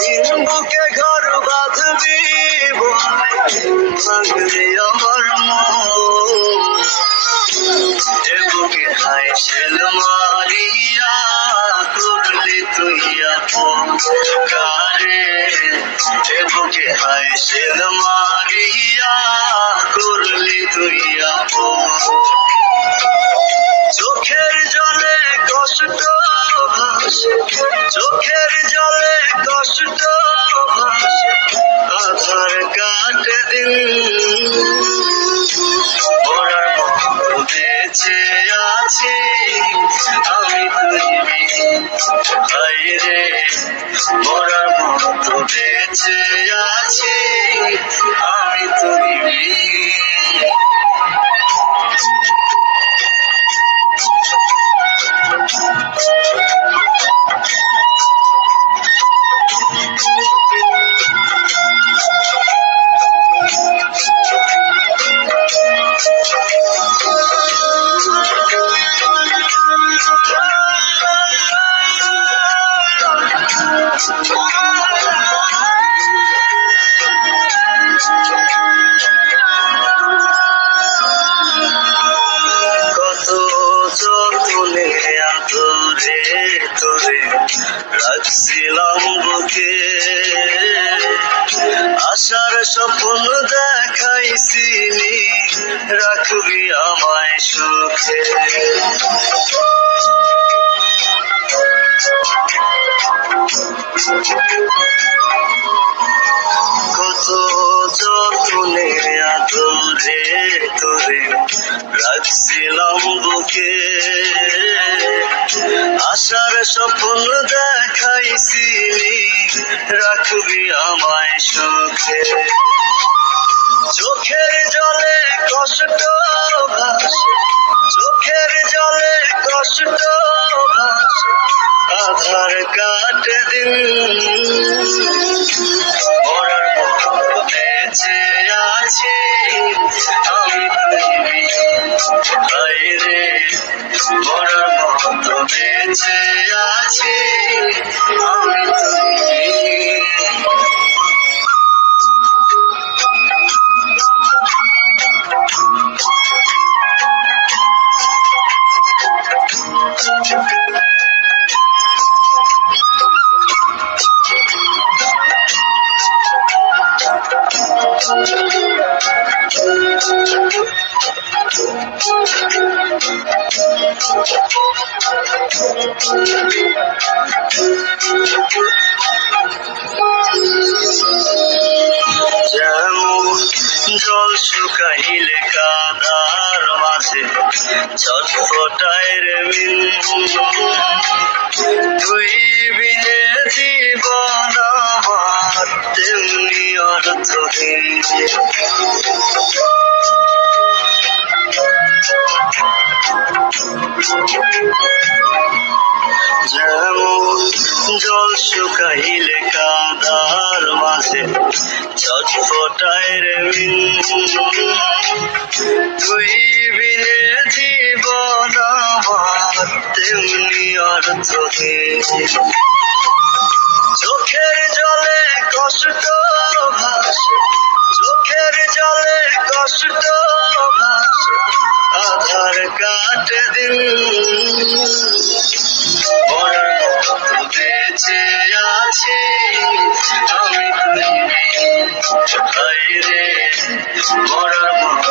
দিন বুকে ঘর বাঁধবি ভাঙলি আমার এ বুকে হাইছিল মারিয়া করলি তুই কারে এ বুকে হাইছিল মারিয়া করলি তুই চোখের জলে কষ্ট ভাসে চোখের জলে কষ্ট ভাসে আধার কাটে দিন মরার মতো বেঁচে আছি আমি তুই রে মরার মতো বেঁচে আছি আমি তুই কত যতনে আদরে তোরে রাখছিলাম বুকে আশার স্বপ্ন দেখাইছিলি রাখবি আমায় সুখে কত যতনে আদরে তোরে রাখছিলাম বুকে আশার স্বপ্ন দেখাইছিলি রাখবি আমায় সুখে চোখের জলে কষ্ট ভাসে চোখের জলে কষ্ট ভাসে আধার কাটে দিন মরার মতো বেঁচে আছি আমি তুই রে মরার মতো বেঁচে আছি আমি তুই যেমন জল শুকাইলে কাদার মাঝে ছটফটায় রে মিন তুই বিনে জীবন আমার তেমনি অর্থহীন যেমন জল শুকাইলে কাদার মাঝে ছটফটায় রে মিন তুই বিনে জীবন আমার তেমনি অর্থহীন চোখের জলে কষ্ট ভাসে চোখের জলে কষ্ট ভাসে আধার কাটে দিন মরার মতো বেঁচে আছি আমি তুই রে মরার মতো